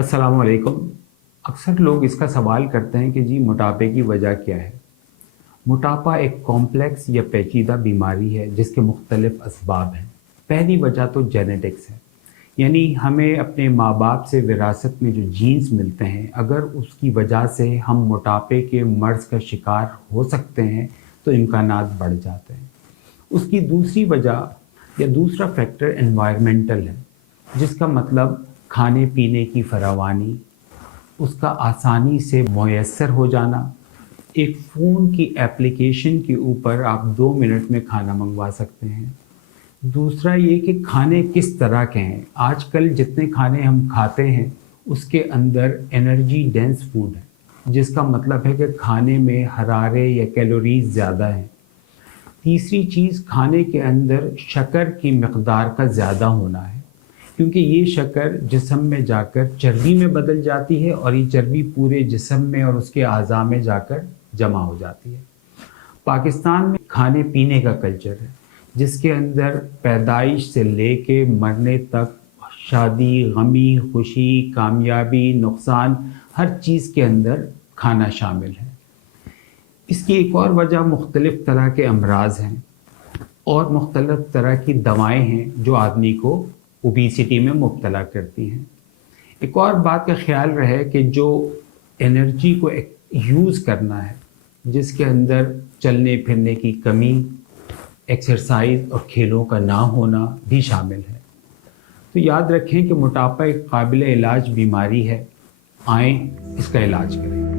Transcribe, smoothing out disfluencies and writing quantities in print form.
अस्सलाम वालेकुम। अक्सर लोग इसका सवाल करते हैं कि जी मोटापे की वजह क्या है। मोटापा एक कॉम्प्लेक्स या पेचीदा बीमारी है जिसके मुख्तलिफ असबाब हैं। पहली वजह तो जेनेटिक्स है, यानी हमें अपने माँ बाप से विरासत में जो जीन्स मिलते हैं, अगर उसकी वजह से हम मोटापे के मर्ज़ का शिकार हो सकते हैं तो इम्कानात बढ़ जाते हैं। उसकी दूसरी वजह या दूसरा फैक्टर एनवायरमेंटल है, जिसका मतलब खाने पीने की फरावानी, उसका आसानी से मुयस्सर हो जाना। एक फ़ोन की एप्लीकेशन के ऊपर आप 2 मिनट में खाना मंगवा सकते हैं। दूसरा ये कि खाने किस तरह के हैं। आजकल जितने खाने हम खाते हैं उसके अंदर एनर्जी डेंस फूड है, जिसका मतलब है कि खाने में हरारे या कैलोरीज़ ज़्यादा हैं। तीसरी चीज़, खाने के अंदर शक्कर की मकदार का ज़्यादा होना है, क्योंकि ये शक्कर जिस्म में जाकर चर्बी में बदल जाती है और ये चर्बी पूरे जिस्म में और उसके अज़ा में जाकर जमा हो जाती है। पाकिस्तान में खाने पीने का कल्चर है, जिसके अंदर पैदाइश से लेके मरने तक शादी, गमी, खुशी, कामयाबी, नुकसान, हर चीज़ के अंदर खाना शामिल है। इसकी एक और वजह मुख्तलिफ़ तरह के अमराज़ हैं और मुख्तलिफ़ तरह की दवाएं हैं जो आदमी को ओबेसिटी में मुब्तला करती हैं। एक और बात का ख्याल रहे कि जो एनर्जी को यूज़ करना है, जिसके अंदर चलने फिरने की कमी, एक्सरसाइज और खेलों का ना होना भी शामिल है। तो याद रखें कि मोटापा एक काबिल इलाज बीमारी है। आएँ इसका इलाज करें।